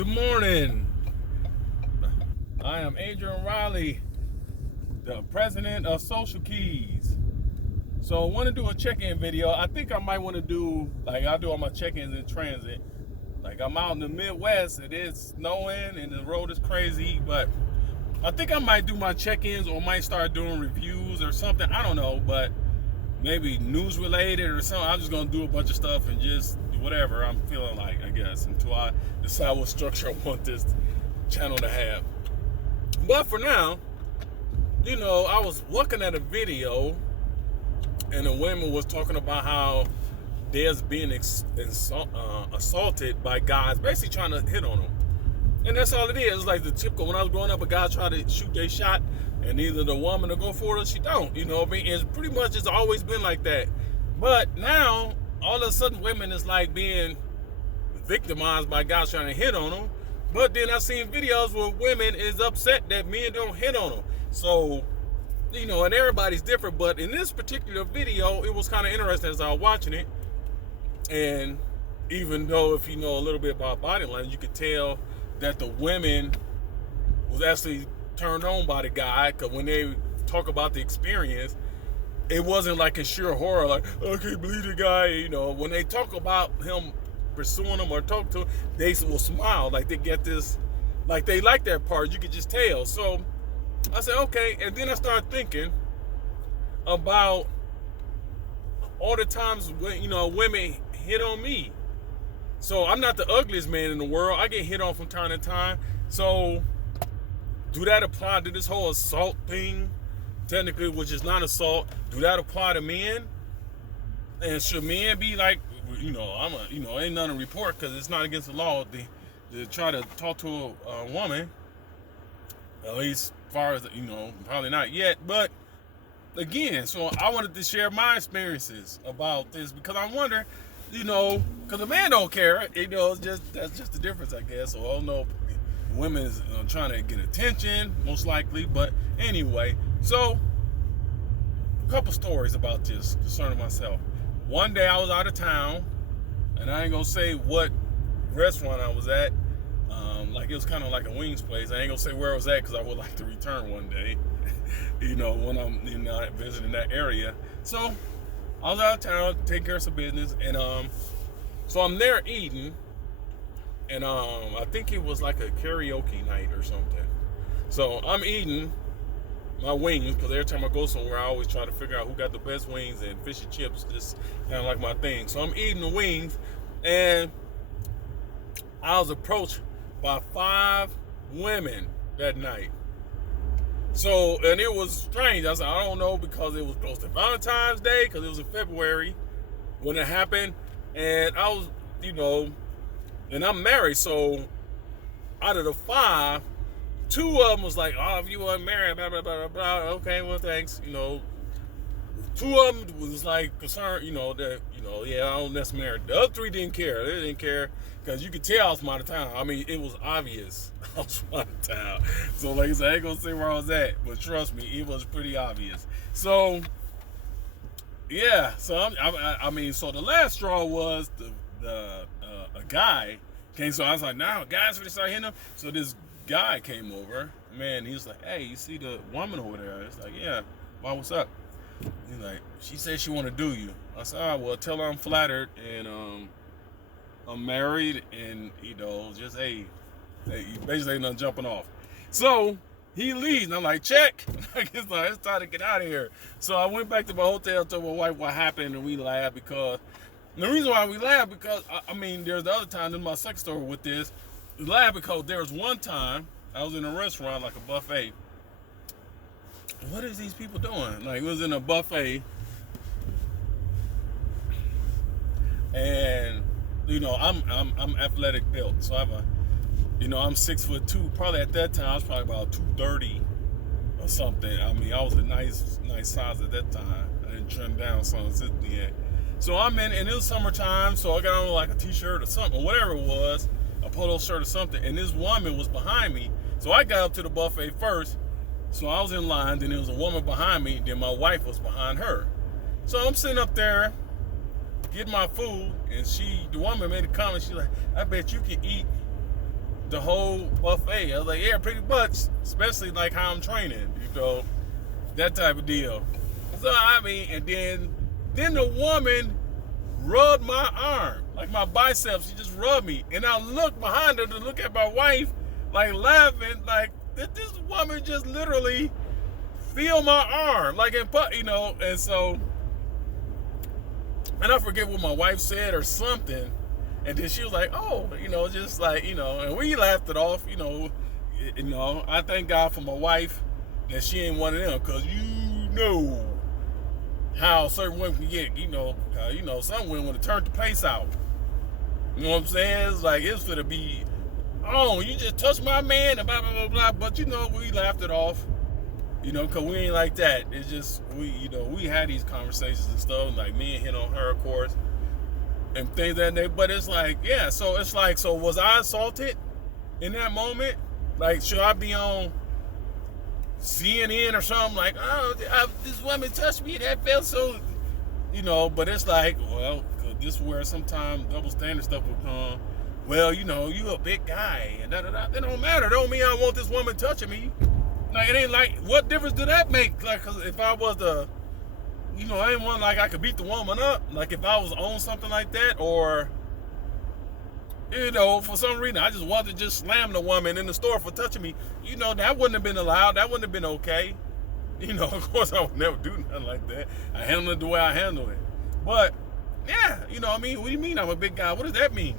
Good morning. I am Adrian Riley, the president of Social Keys. So I want to do a check-in video. I think I might want to do, like I do all my check-ins in transit. Like I'm out in the Midwest, it is snowing and the road is crazy, but I think I might do my check-ins or might start doing reviews or something. I don't know, but maybe news related or something. I'm just gonna do a bunch of stuff and just whatever I'm feeling like, I guess, until I decide what structure I want this channel to have. But for now, I was looking at a video and a woman was talking about how they're being assaulted by guys, basically trying to hit on them. And that's all it is. It's like the typical, when I was growing up, a guy tried to shoot their shot and either the woman will go for it or she don't. You know what I mean? It's pretty much, it's always been like that. But now, all of a sudden, women is like being victimized by guys trying to hit on them. But then I've seen videos where women is upset that men don't hit on them. So, and everybody's different. But in this particular video, it was kind of interesting as I was watching it. And even though if you know a little bit about body language, you could tell that the women was actually turned on by the guy, because when they talk about the experience, it wasn't like in sheer horror, like, oh, I can't believe the guy, when they talk about him pursuing them or talk to him, they will smile, like they get this, like they like that part, you could just tell. So I said, okay, and then I started thinking about all the times when, women hit on me. So I'm not the ugliest man in the world. I get hit on from time to time. So do that apply to this whole assault thing? Technically, which is not assault. Do that apply to men? And should men be like, ain't nothing to report because it's not against the law to try to talk to a woman. At least as far as, probably not yet. But again, so I wanted to share my experiences about this because I wonder, because the man don't care, it's just, that's just the difference, I guess. So I don't know if women is trying to get attention, most likely, but anyway. So, a couple stories about this concerning myself. One day I was out of town, and I ain't gonna say what restaurant I was at. Like it was kind of like a wings place. I ain't gonna say where I was at because I would like to return one day, when I'm visiting that area. So, I was out of town taking care of some business, and so I'm there eating, and I think it was like a karaoke night or something. So I'm eating my wings because every time I go somewhere, I always try to figure out who got the best wings, and fish and chips just kind of like my thing. So I'm eating the wings, and I was approached by 5 women that night. So, and it was strange. I said, I don't know, because it was close to Valentine's Day, because it was in February when it happened. And I was, and I'm married. So, out of the 5, 2 of them was like, oh, if you weren't married, blah, blah, blah, blah. Okay, well, thanks. 2 of them was like concerned, that, yeah, I don't necessarily marry. The other 3 didn't care. They didn't care because you could tell I was from out of town. I mean, it was obvious I was from out of town. So, like I said, I ain't gonna say where I was at, but trust me, it was pretty obvious. So, yeah. So I mean, so the last straw was a guy came. So I was like, now guys gonna start hitting him. So this guy came over. Man, he was like, hey, you see the woman over there? It's like, yeah. Why? What's up? He's like, she said she want to do you. I said, all right, well, tell her I'm flattered, and I'm married, and just hey, basically ain't nothing jumping off. So he leaves, and I'm like, check. It's time to get out of here. So I went back to my hotel, told my wife what happened, and we laughed because the reason why we laughed because I mean, there's the other time in my sex story with this. We laughed because there was one time I was in a restaurant, like a buffet. What is these people doing? Like, it was in a buffet, and I'm athletic built, so I'm I'm 6'2". Probably at that time I was probably about 230 or something. I mean, I was a nice size at that time. I didn't trim down something since then. So I'm in, and it was summertime, so I got on like a t-shirt or something, or whatever it was, a polo shirt or something, and this woman was behind me. So I got up to the buffet first. So I was in line, then there was a woman behind me, then my wife was behind her. So I'm sitting up there getting my food, and the woman made a comment. She's like, I bet you can eat the whole buffet. I was like, yeah, pretty much, especially like how I'm training, that type of deal. So I mean, and then the woman rubbed my arm, like my biceps. She just rubbed me, and I looked behind her to look at my wife, like laughing, like this woman just literally feel my arm, like and so, and I forget what my wife said or something, and then she was like, oh, just like, and we laughed it off, I thank God for my wife that she ain't one of them, because how certain women can get, some women want to turn the place out. You know what I'm saying? It's like, it's gonna be, oh, you just touched my man, and blah, blah, blah, blah, but we laughed it off. Because we ain't like that. It's just, we had these conversations and stuff, like me and hit on her, of course, and things that day. But it's like, yeah, so it's like, so was I assaulted in that moment? Like, should I be on CNN or something? Like, oh, this woman touched me, that felt so, but it's like, well, this is where sometimes double standard stuff will come. Well, you a big guy, and da-da-da. It don't matter. It don't mean I want this woman touching me. Like, it ain't like, what difference do that make? Like, cause if I was I ain't one like I could beat the woman up. Like, if I was on something like that, or, for some reason, I just wanted to just slam the woman in the store for touching me, that wouldn't have been allowed. That wouldn't have been okay. Of course, I would never do nothing like that. I handle it the way I handle it. But, yeah, what do you mean I'm a big guy? What does that mean?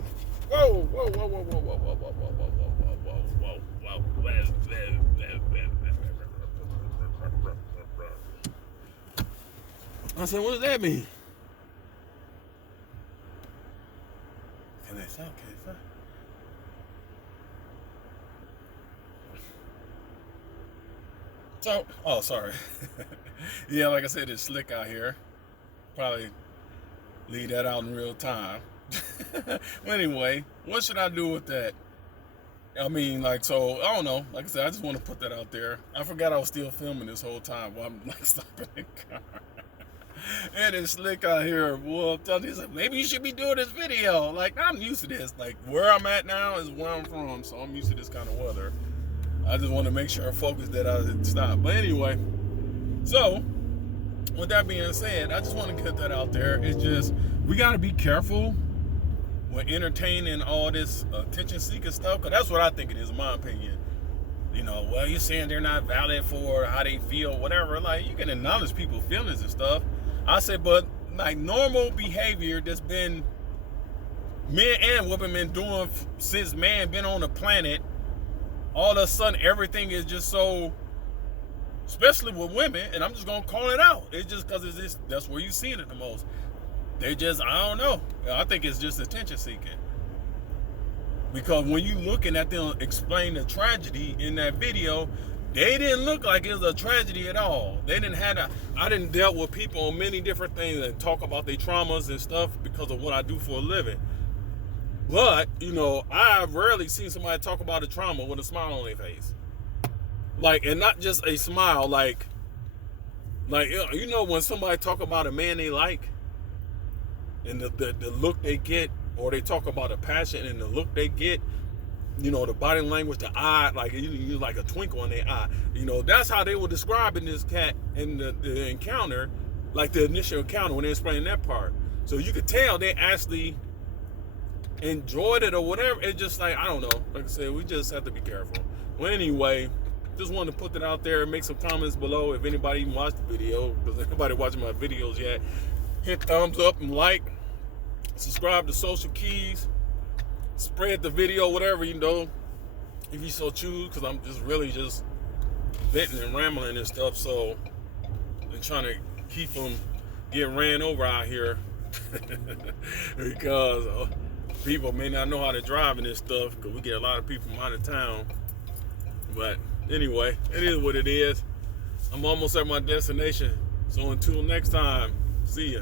Whoa, whoa, whoa, whoa, whoa, whoa, whoa, whoa, whoa, whoa, whoa, whoa, whoa. I said, what does that mean? Can they stop? So, oh, sorry. Yeah, like I said, it's slick out here. Probably leave that out in real time. Well, anyway, what should I do with that? I mean, like, so, I don't know. Like I said, I just want to put that out there. I forgot I was still filming this whole time while I'm, like, stopping the car. And it's slick out here. Well, I'm telling you, maybe you should be doing this video. Like, I'm used to this. Like, where I'm at now is where I'm from, so I'm used to this kind of weather. I just want to make sure I focus that I stop. But anyway, so, with that being said, I just want to get that out there. It's just, we got to be careful when entertaining all this attention-seeking stuff, because that's what I think it is, in my opinion. Well, you're saying they're not valid for how they feel, whatever. Like, you can acknowledge people's feelings and stuff. I said, but like normal behavior that's been men and women been doing since man been on the planet, all of a sudden everything is just so, especially with women, and I'm just gonna call it out. It's just because that's where you see it the most. They just, I don't know. I think it's just attention seeking. Because when you looking at them explain the tragedy in that video, they didn't look like it was a tragedy at all. They didn't I didn't dealt with people on many different things and talk about their traumas and stuff because of what I do for a living. But, I've rarely seen somebody talk about a trauma with a smile on their face. Like, and not just a smile, like, when somebody talk about a man they like, and the look they get, or they talk about a passion and the look they get, the body language, the eye, like you like a twinkle in their eye. That's how they were describing this cat in the encounter, like the initial encounter when they explained that part. So you could tell they actually enjoyed it or whatever. It's just like, I don't know. Like I said, we just have to be careful. Well, anyway, just wanted to put that out there and make some comments below if anybody even watched the video, because anybody watching my videos yet. Hit thumbs up and like. Subscribe to Social Keys. Spread the video, whatever, if you so choose, because I'm just really just venting and rambling and stuff, so I'm trying to keep them getting ran over out here because people may not know how to drive in this stuff, because we get a lot of people from out of town. But anyway, it is what it is. I'm almost at my destination, so until next time, see ya.